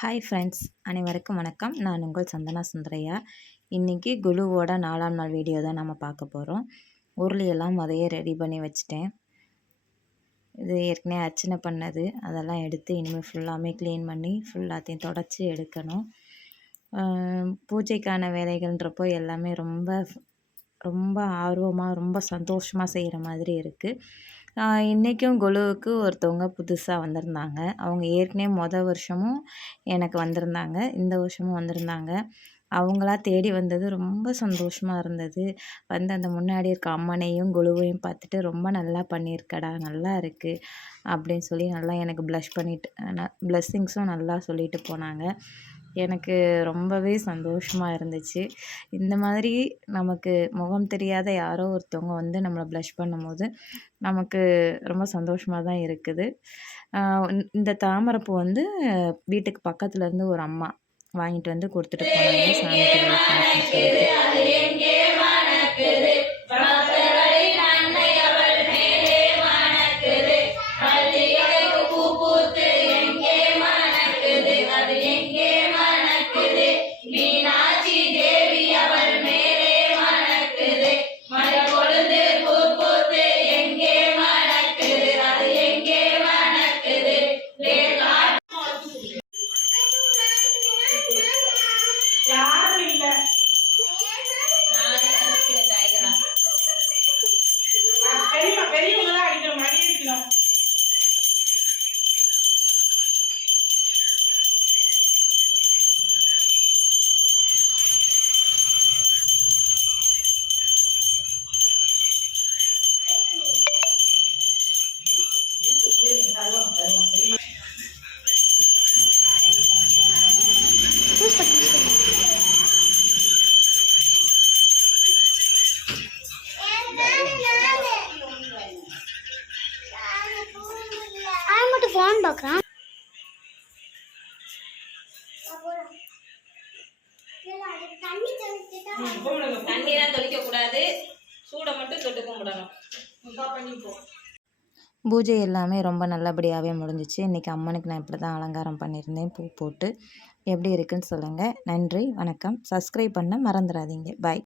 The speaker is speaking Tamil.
ஹாய் ஃப்ரெண்ட்ஸ், அனைவருக்கும் வணக்கம். நான் உங்கள் சந்தனா சுந்தரையா. இன்றைக்கி குழுவோட 4ஆம் நாள் வீடியோ தான் நம்ம பார்க்க போகிறோம். உருளையெல்லாம் முதைய ரெடி பண்ணி வச்சுட்டேன். இது ஏற்கனவே அர்ச்சனை பண்ணது, அதெல்லாம் எடுத்து இனிமேல் ஃபுல்லாமே க்ளீன் பண்ணி ஃபுல்லாத்தையும் தொடச்சி எடுக்கணும். பூஜைக்கான வேலைகள்ன்றப்போ எல்லாமே ரொம்ப ரொம்ப ஆர்வமாக ரொம்ப சந்தோஷமாக செய்கிற மாதிரி இருக்குது. இன்றைக்கும் குழுவுக்கு ஒருத்தவங்க புதுசாக வந்திருந்தாங்க. அவங்க ஏற்கனவே வருஷமும் எனக்கு வந்திருந்தாங்க, இந்த வருஷமும் வந்திருந்தாங்க. அவங்களா தேடி வந்தது ரொம்ப சந்தோஷமாக இருந்தது. வந்து அந்த முன்னாடி இருக்க அம்மனையும் குழுவையும் பார்த்துட்டு ரொம்ப நல்லா பண்ணியிருக்கடா, நல்லா இருக்குது அப்படின்னு சொல்லி நல்லா எனக்கு ப்ளஸ்ஸிங்ஸும் நல்லா சொல்லிட்டு போனாங்க. எனக்கு ரொம்பவே சந்தோஷமாக இருந்துச்சு. இந்த மாதிரி நமக்கு முகம் தெரியாத யாரோ ஒருத்தவங்க வந்து நம்மளை ப்ளஷ் பண்ணும்போது நமக்கு ரொம்ப சந்தோஷமாக தான் இருக்குது. இந்த தாமரைப்பூ வந்து வீட்டுக்கு பக்கத்துலேருந்து ஒரு அம்மா வாங்கிட்டு வந்து கொடுத்துட்டு போனாங்க சாமிக்கு வைக்கணும்னு சொல்லிட்டு. ஃபோன் பார்க்குறான். தண்ணியெல்லாம் தொளிக்க கூடாது, சூடை மட்டும் தொட்டு கும்பிடணும். பூஜை எல்லாமே ரொம்ப நல்லபடியாகவே முடிஞ்சிச்சு. இன்றைக்கி அம்மனுக்கு நான் இப்படி தான் அலங்காரம் பண்ணியிருந்தேன், பூ போட்டு. எப்படி இருக்குன்னு சொல்லுங்கள். நன்றி, வணக்கம். சப்ஸ்கிரைப் பண்ண மறந்துடாதீங்க. பாய்.